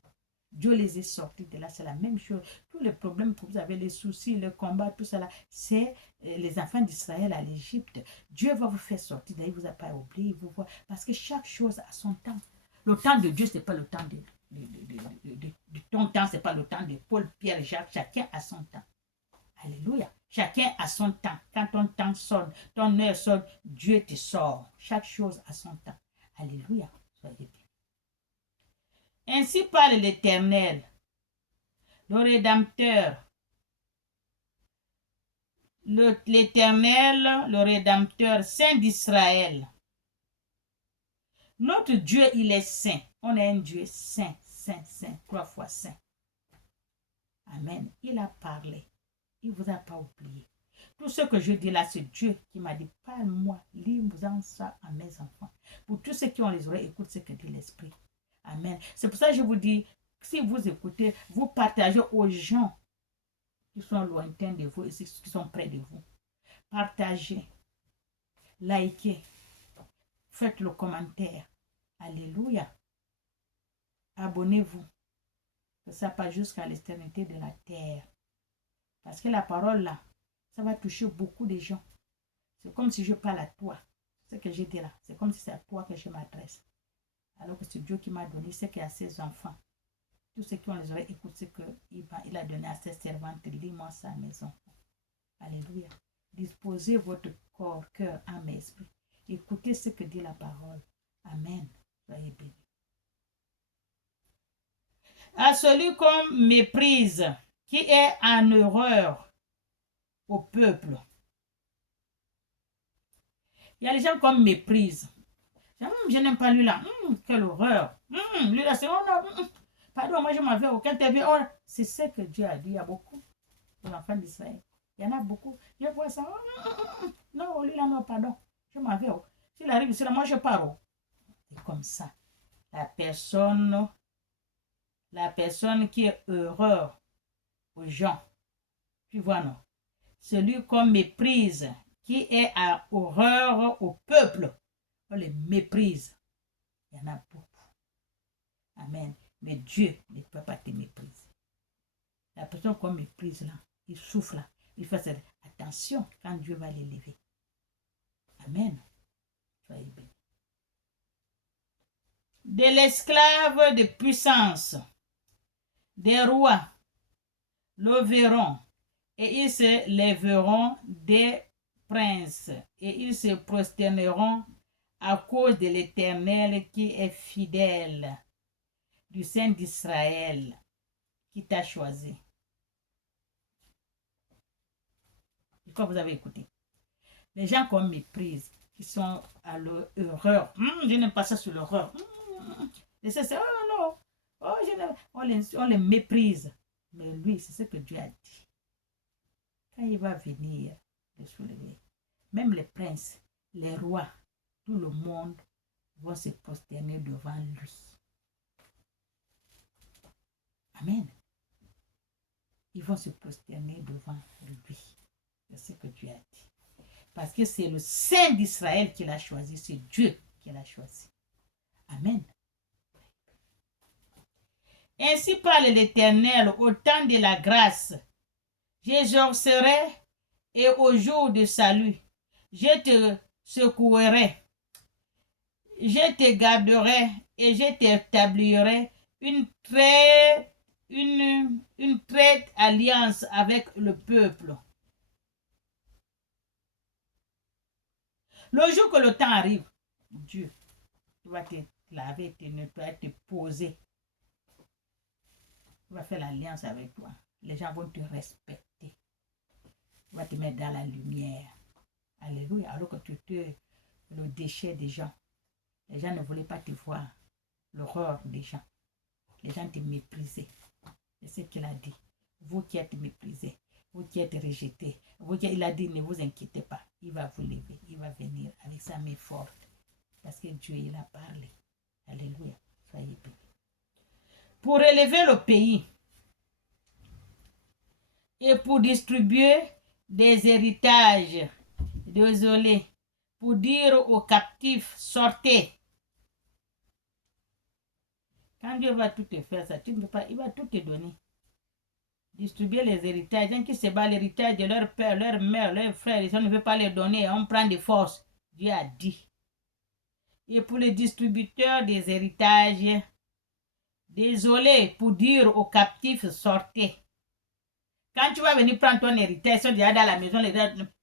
Dieu les a sortis de là, c'est la même chose. Tous les problèmes que vous avez, les soucis, le combat, tout cela, c'est les enfants d'Israël à l'Égypte. Dieu va vous faire sortir, d'ailleurs, il ne vous a pas oublié, vous voit, parce que chaque chose a son temps. Le temps de Dieu, ce n'est pas le temps de ton temps, ce n'est pas le temps de Paul, Pierre, Jacques, chacun a son temps. Alléluia. Chacun a son temps. Quand ton temps sonne, ton heure sonne, Dieu te sort. Chaque chose a son temps. Alléluia. Soyez bien. Ainsi parle l'Éternel, le Rédempteur. L'Éternel, le Rédempteur, Saint d'Israël. Notre Dieu, il est saint. On est un Dieu saint, saint, saint, 3 fois saint. Amen. Il a parlé. Il ne vous a pas oublié. Tout ce que je dis là, c'est Dieu qui m'a dit, parle-moi, lis-moi ça à mes enfants. Pour tous ceux qui ont les oreilles, écoute ce que dit l'Esprit. Amen. C'est pour ça que je vous dis, si vous écoutez, vous partagez aux gens qui sont lointains de vous et ceux qui sont près de vous. Partagez, likez, faites le commentaire. Alléluia. Abonnez-vous. Que ça passe jusqu'à l'extrémité de la terre. Parce que la parole là, ça va toucher beaucoup de gens. C'est comme si je parle à toi. Ce que j'ai dit là, c'est comme si c'est à toi que je m'adresse. Alors que c'est Dieu qui m'a donné ce qu'il a à ses enfants. Tous ceux qui ont les oreilles, écoutent ce qu'il a donné à ses servantes. Lis-moi ça à mes enfants. Alléluia. Disposez votre corps, cœur, âme et esprit. Écoutez ce que dit la parole. Amen. Soyez bénis. À celui qu'on méprise, qui est en horreur au peuple. Il y a des gens qu'on méprise. Je n'aime pas lui là. Quelle horreur. Lui là, c'est... Oh non, pardon, moi je m'en vais aucun TV. Oh, c'est ce que Dieu a dit. Il y a beaucoup d'enfants d'Israël. Il y en a beaucoup. Je vois ça. Non, lui là, non, pardon. Je m'en vais. S'il arrive ici, là, moi je pars. C'est comme ça. La personne qui est heureuse aux gens. Tu vois, non? Celui qu'on méprise, qui est à horreur au peuple. On les méprise. Il y en a beaucoup. Amen. Mais Dieu ne peut pas te mépriser. La personne qu'on méprise là, il souffre là. Il faut faire attention quand Dieu va l'élever. Amen. Soyez bénis. De l'esclave de puissance, des rois le verront, et ils se lèveront des princes, et ils se prosterneront à cause de l'Éternel qui est fidèle, du Saint d'Israël, qui t'a choisi. Comme vous avez écouté. Les gens qu'on méprise, qui sont à l'horreur. Je n'aime pas ça sur l'horreur. Oh non. On les méprise. Mais lui, c'est ce que Dieu a dit. Quand il va venir le soulever, même les princes, les rois, tout le monde va se prosterner devant lui. Amen. Ils vont se prosterner devant lui. C'est ce que Dieu a dit. Parce que c'est le Saint d'Israël qui l'a choisi. C'est Dieu qui l'a choisi. Amen. Ainsi parle l'Éternel au temps de la grâce. J'exaucerai et au jour de salut, je te secouerai. Je te garderai et je t'établirai une traite alliance avec le peuple. Le jour que le temps arrive, Dieu va te laver, te nettoyer, te poser. Il va faire l'alliance avec toi. Les gens vont te respecter. Il va te mettre dans la lumière. Alléluia. Alors que tu étais le déchet des gens. Les gens ne voulaient pas te voir. L'horreur des gens. Les gens te méprisaient. C'est ce qu'il a dit. Vous qui êtes méprisés, vous qui êtes rejetés, il a dit ne vous inquiétez pas. Il va vous lever. Il va venir avec sa main forte. Parce que Dieu, il a parlé. Alléluia. Soyez bénis. Pour élever le pays et pour distribuer des héritages, désolé, pour dire aux captifs, sortez. Quand Dieu va tout te faire ça, tu ne peux pas, il va tout te donner. Distribuer les héritages, gens qui se battent l'héritage de leur père, leur mère, leur frère, ils ne veulent pas les donner, on prend des forces. Dieu a dit. Et pour les distributeurs des héritages, désolé, pour dire aux captifs, sortez. Quand tu vas venir prendre ton héritage, ils sont déjà dans la maison,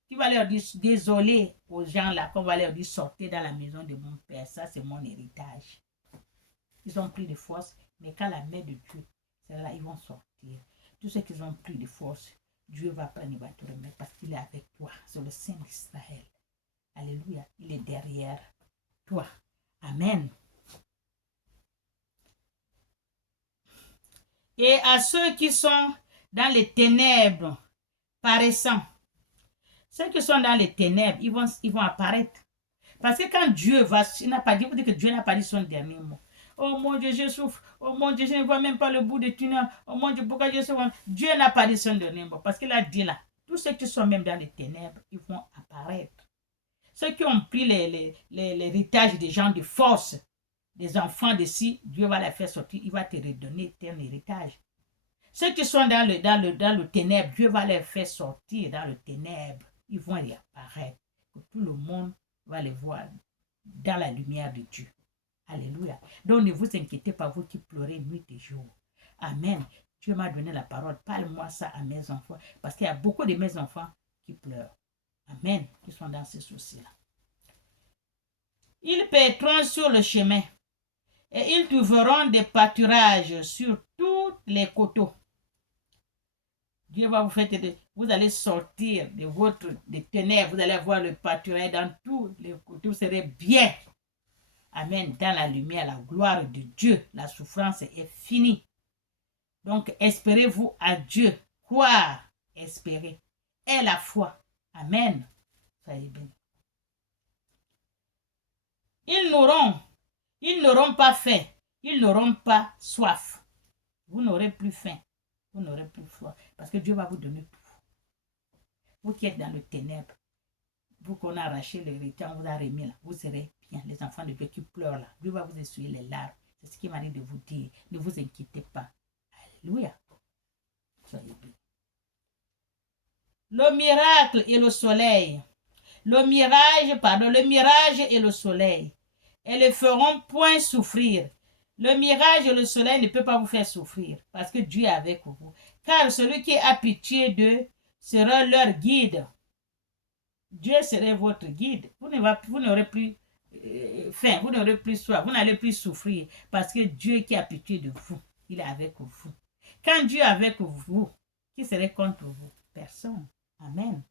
tu vas leur dire désolé aux gens là, qu'on va leur dire sortez dans la maison de mon père, ça c'est mon héritage. Ils ont pris de force, mais quand la main de Dieu, c'est là, ils vont sortir. Tous ceux qui ont pris de force, Dieu va prendre, il va te remettre parce qu'il est avec toi. C'est le Saint d'Israël. Alléluia. Il est derrière toi. Amen. Et à ceux qui sont dans les ténèbres, paraissant, ceux qui sont dans les ténèbres, ils vont apparaître. Parce que quand Dieu va, il n'a pas dit, vous dites que Dieu n'a pas dit son dernier mot. Oh mon Dieu, je souffre. Oh mon Dieu, je ne vois même pas le bout du tunnel. Oh mon Dieu, pourquoi je souffre? Dieu n'a pas dit son dernier mot. Parce qu'il a dit là, tous ceux qui sont même dans les ténèbres, ils vont apparaître. Ceux qui ont pris l'héritage des gens de force, des enfants de ci, Dieu va les faire sortir. Il va te redonner ton héritage. Ceux qui sont dans le ténèbre, Dieu va les faire sortir dans le ténèbre. Ils vont y apparaître. Que tout le monde va les voir dans la lumière de Dieu. Alléluia. Donc ne vous inquiétez pas, vous qui pleurez nuit et jour. Amen. Dieu m'a donné la parole. Parle-moi ça à mes enfants. Parce qu'il y a beaucoup de mes enfants qui pleurent. Amen. Qui sont dans ces soucis-là. Ils paieront sur le chemin. Et ils trouveront des pâturages sur tous les coteaux. Dieu va vous faire, vous allez sortir des ténèbres, vous allez avoir le pâturage dans tous les côtés, vous serez bien. Amen. Dans la lumière, la gloire de Dieu, la souffrance est finie. Donc, espérez-vous à Dieu. Croire, espérer. Et la foi. Amen. Soyez bénis. Ils n'auront pas faim. Ils n'auront pas soif. Vous n'aurez plus faim. Vous n'aurez plus soif. Parce que Dieu va vous donner tout. Vous qui êtes dans le ténèbre, vous qu'on a arraché l'héritage, on vous a remis là, vous serez bien. Les enfants de Dieu qui pleurent là, Dieu va vous essuyer les larmes. C'est ce qu'il m'a dit de vous dire. Ne vous inquiétez pas. Alléluia. Soyez bénis. Le miracle et le soleil. Le mirage et le soleil. Et ne feront point souffrir. Le mirage et le soleil ne peuvent pas vous faire souffrir. Parce que Dieu est avec vous. Car celui qui a pitié d'eux sera leur guide. Dieu serait votre guide. Vous n'aurez plus faim, vous n'aurez plus soif, vous n'allez plus souffrir. Parce que Dieu qui a pitié de vous, il est avec vous. Quand Dieu est avec vous, qui serait contre vous? Personne. Amen.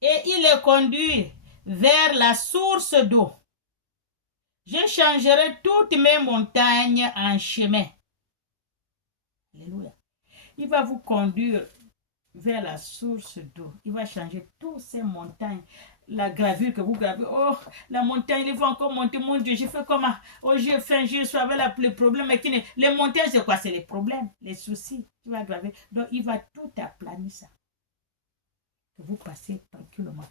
Et il les conduit vers la source d'eau. Je changerai toutes mes montagnes en chemin. Alléluia. Il va vous conduire vers la source d'eau. Il va changer toutes ces montagnes. La gravure que vous gravez. Oh, la montagne, il va encore monter. Mon Dieu, j'ai fait comment? Oh, j'ai faim, j'ai soif avec les problèmes. Les montagnes, c'est quoi? C'est les problèmes, les soucis. Tu vas graver. Donc, il va tout aplanir ça. Que vous passez tranquillement.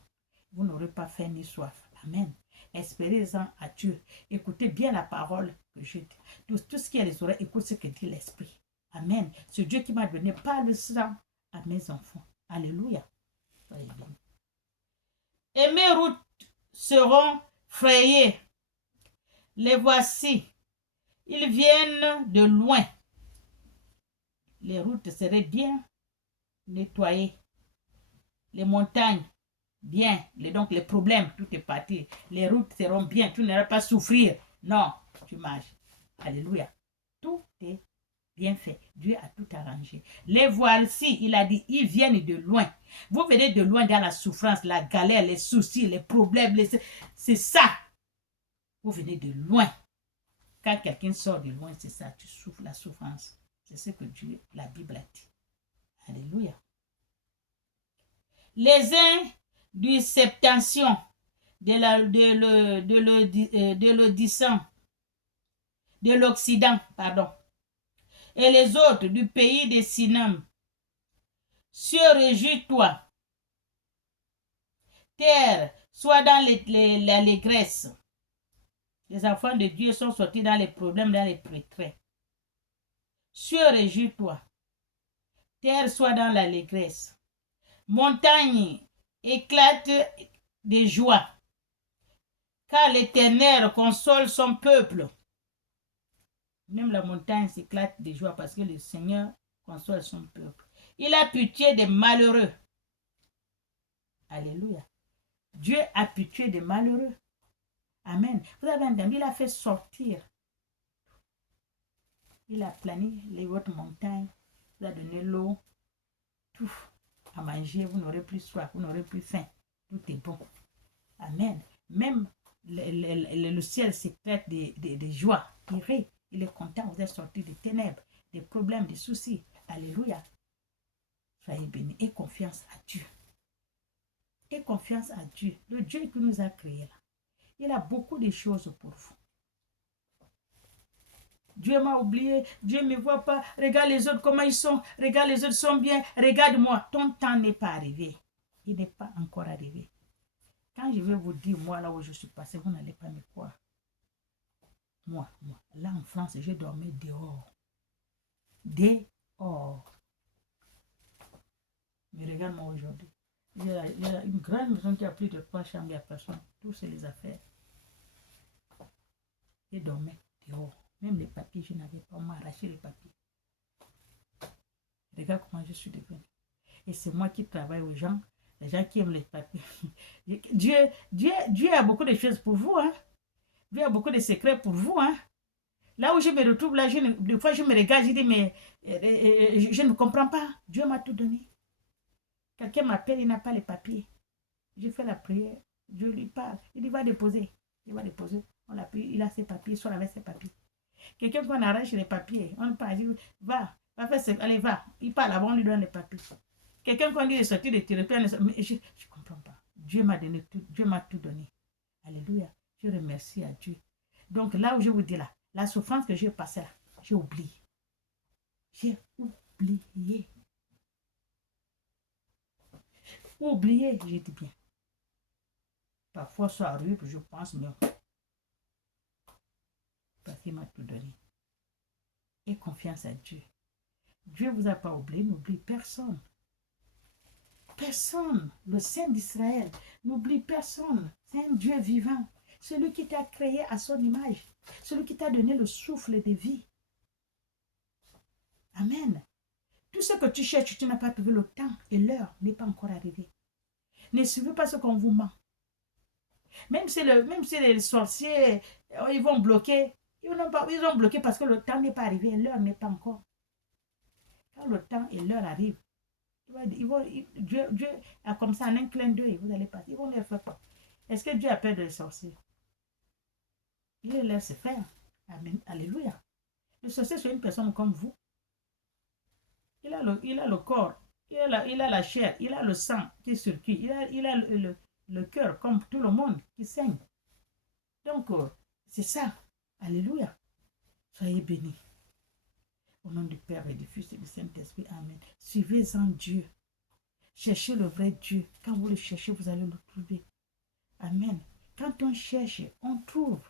Vous n'aurez pas faim ni soif. Amen. Espérez-en à Dieu. Écoutez bien la parole que je dis. Tout ce qui est les oreilles, écoute ce que dit l'Esprit. Amen. C'est Dieu qui m'a donné. Parle ça à mes enfants. Alléluia. Et mes routes seront frayées. Les voici. Ils viennent de loin. Les routes seraient bien nettoyées. Les montagnes, bien. Donc les problèmes, tout est parti. Les routes seront bien. Tu n'auras pas à souffrir. Non, tu marches. Alléluia. Tout est bien fait. Dieu a tout arrangé. Les voici, il a dit, ils viennent de loin. Vous venez de loin dans la souffrance, la galère, les soucis, les problèmes. C'est ça. Vous venez de loin. Quand quelqu'un sort de loin, c'est ça. Tu souffres la souffrance. C'est ce que Dieu, la Bible a dit. Alléluia. Les uns du septentrion, de l'Occident, pardon, et les autres du pays de Sinim. Réjouis-toi, terre, soit dans l'allégresse. Les enfants de Dieu sont sortis dans les problèmes, dans les prétraits. Réjouis-toi, terre, soit dans l'allégresse. Montagne, éclate de joie, car l'Éternel console son peuple. Même la montagne s'éclate de joie parce que le Seigneur console son peuple. Il a pitié des malheureux. Alléluia. Dieu a pitié des malheureux. Amen. Vous avez entendu, il a fait sortir. Il a plané les hautes montagnes. Il a donné l'eau, tout à manger. Vous n'aurez plus soif, vous n'aurez plus faim. Tout est bon. Amen. Même le ciel s'éclate de joie. Il est content. Vous êtes sortis des ténèbres, des problèmes, des soucis. Alléluia. Soyez bénis. Et confiance à Dieu. Et confiance à Dieu. Le Dieu qui nous a créés là. Il a beaucoup de choses pour vous. Dieu m'a oublié, Dieu ne me voit pas. Regarde les autres comment ils sont. Regarde les autres sont bien. Regarde-moi. Ton temps n'est pas arrivé. Il n'est pas encore arrivé. Quand je vais vous dire, moi, là où je suis passé, vous n'allez pas me croire. Moi, là en France, je dormais dehors. Dehors. Mais regarde-moi aujourd'hui. Il y a une grande maison qui a plus de 3 chambres, il n'y a personne. Tout c'est les affaires. Je dormais dehors. Même les papiers, je n'avais pas. On m'a arraché les papiers. Regarde comment je suis devenue. Et c'est moi qui travaille aux gens. Les gens qui aiment les papiers. Dieu a beaucoup de choses pour vous. Hein? Dieu a beaucoup de secrets pour vous. Hein? Là où je me retrouve, là, des fois je me regarde, je dis, mais je ne comprends pas. Dieu m'a tout donné. Quelqu'un m'appelle, il n'a pas les papiers. Je fais la prière. Dieu lui parle. Il dit, va déposer. Il va déposer. On l'appelle, il a ses papiers, il sort avec ses papiers. Quelqu'un qu'on arrache les papiers, on parle, il dit, va faire, allez, va. Il parle avant, on lui donne les papiers. Quelqu'un qu'on dit de sortir de thérapie, mais je ne comprends pas. Dieu m'a donné tout, Dieu m'a tout donné. Alléluia. Je remercie à Dieu. Donc là où je vous dis là, la souffrance que j'ai passée là, j'ai oublié. J'ai oublié. Oublié, j'ai dit bien. Parfois ça arrive, je pense, mais parce qu'il m'a tout donné. Et confiance à Dieu. Dieu ne vous a pas oublié, n'oublie personne. Personne. Le Saint d'Israël n'oublie personne. C'est un Dieu vivant. Celui qui t'a créé à son image. Celui qui t'a donné le souffle de vie. Amen. Tout ce que tu cherches, tu n'as pas trouvé le temps et l'heure n'est pas encore arrivé. Ne suivez pas ce qu'on vous ment. Même si les sorciers, ils vont bloquer, ils ont bloqué parce que le temps n'est pas arrivé et l'heure n'est pas encore. Quand le temps et l'heure arrivent, Dieu a comme ça en un clin d'œil, vous allez passer. Ils vont les faire quoi? Est-ce que Dieu a peur des sorciers? Il les laisse faire. Amen. Alléluia. Le sorcier, c'est une personne comme vous. Il a le corps, il a la chair, il a le sang qui circule, il a le cœur comme tout le monde qui saigne. Donc, c'est ça. Alléluia. Soyez bénis. Au nom du Père et du Fils et du Saint-Esprit. Amen. Suivez-en Dieu. Cherchez le vrai Dieu. Quand vous le cherchez, vous allez le trouver. Amen. Quand on cherche, on trouve.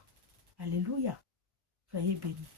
Alléluia. Soyez bénis.